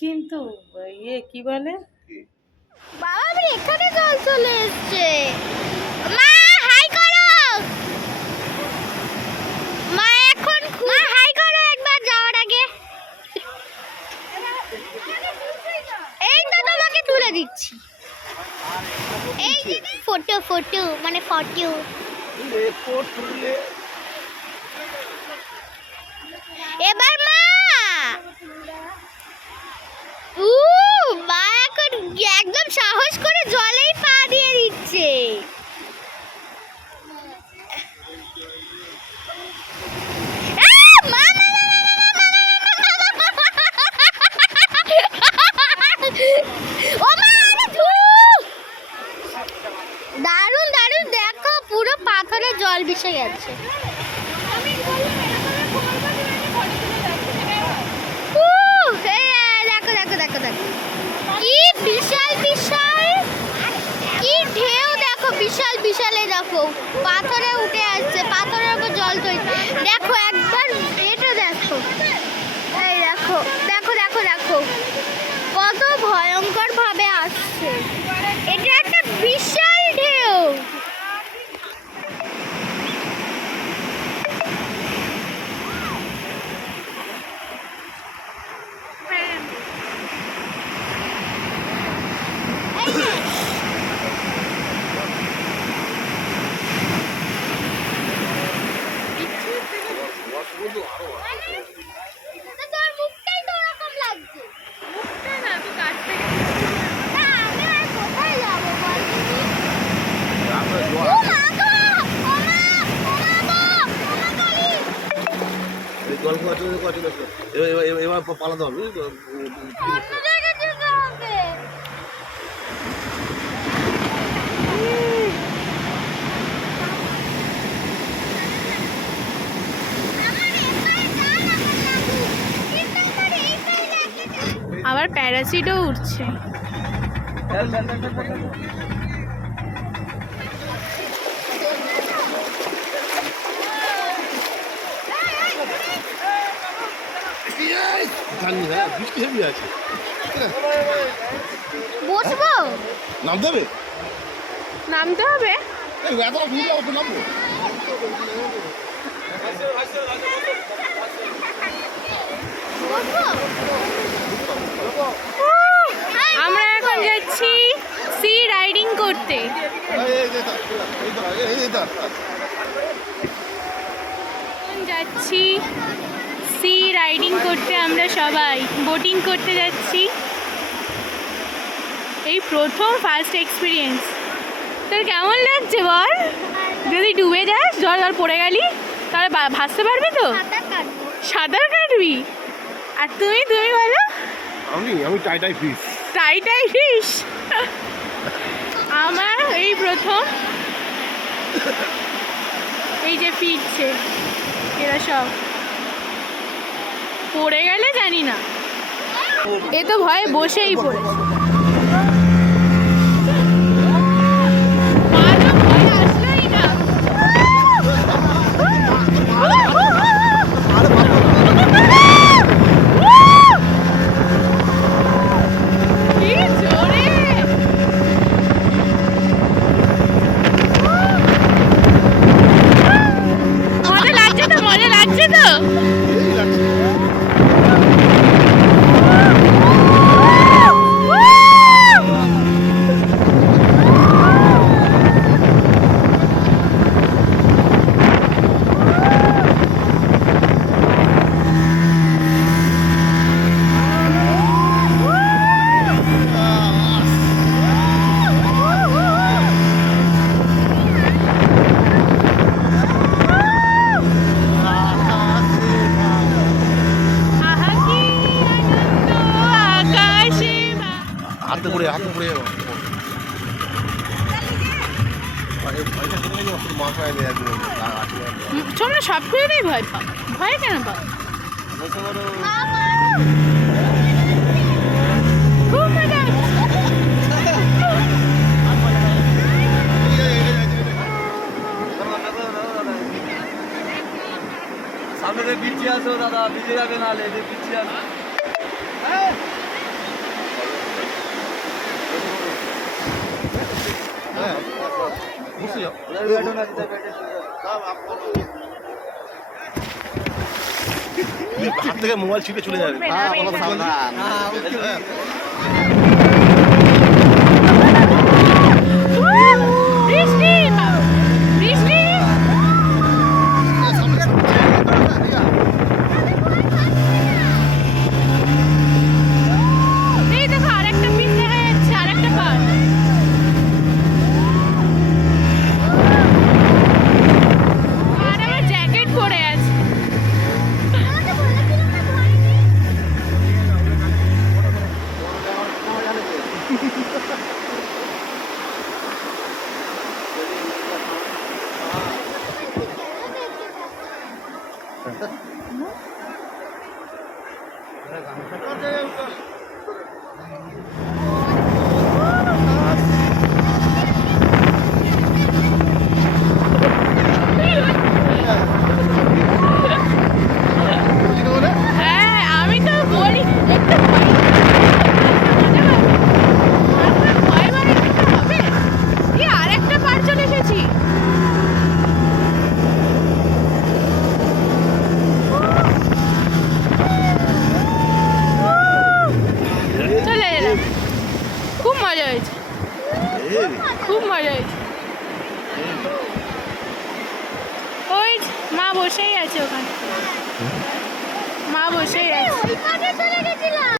কিন্তু কি বলে, বাবা এখানে জল চলে এসছে। মা হাই করো, মা এখন মা হাই করো একবার যাওয়ার আগে। এই তো তোমাকে তুলে দিচ্ছি। এই ফটো ফটো মানে ফটো। এবার মা মা এখন একদম সাহস করে জলেই পা দিয়ে দিচ্ছে। দারুণ দারুণ, দেখো পুরো পাথরে জল মিশে গেছে। দেখো দেখো দেখো দেখো কি বিশাল বিশাল, কি ঢেউ দেখো, বিশাল বিশাল। এই দেখো পাথরে উঠে আসছে, পাথরের উপর জল তৈরি। দেখো একবার এটা দেখো, এই দেখো দেখো দেখো দেখো কত ভয়ঙ্কর ভাবে আসছে। এটা একটা বিশাল ঢেউ। তোর মুখটাই তো ওরকম লাগছে। মুখটা না তুই কাছ থেকে না আমি আর কোথায় যাবো বল তুমি? ও মা গো, ও মা, ও মা গো, ও মা কালী। এবার পালাতে হবে। অন্য জায়গায় যেতে হবে। আবার প্যারাসিটও উঠছে। বৃষ্টি হেবি আছে, বসবো? নামতে হবে। নামতে হবে। নামবো। আমরা এখন যাচ্ছি সি রাইডিং করতে। এখন যাচ্ছি সি রাইডিং করতে, আমরা সবাই বোটিং করতে যাচ্ছি। এই প্রথম ফার্স্ট এক্সপিরিয়েন্স। তোর কেমন লাগছে বল? যদি ডুবে যাস, জল পড়ে গেলি, তাহলে ভাসতে পারবি তো? সাঁতার কাটবি? আর তুমি তুমি বলো। আমি টাইটাই ফিশ। টাইটাই ফিশ। আমার এই প্রথম, এই যে ফিরছে এরা সব, পড়ে গেলে জানি না। এ তো ভয়ে বসেই পড়েছে। হাতে পড়ে শোন না, সব কিছুতেই ভয় পাও। ভয় কেন পাও? খুব মজা সামনে পিছিয়ে আসো দাদা, ভিজে যাবে, নাহলে পিছিয়ে আসো। হ্যাঁ বসে যাও হাত থেকে মোবাইল ছিপে চলে যাবে উঠবে না, হ্যাঁ, বেশ কোনো ভালো। সাবধান। হ্যাঁ। বৃষ্টি বৃষ্টি এই দেখো আরেকটা পিস দেখা যাচ্ছে আরেকটা পার আর আমার জ্যাকেট পরে আছে হ্যাঁ আমি তো বলি একটু ভয় ভয় হবে কি আরেকটা পার চলে এসেছি চলে এলাম খুব মজা হয়েছে খুব মজা হয়েছে ওই মা বসেই আছে ওখানে মা বসেই আছে ওই পাশে চলে গেছিলাম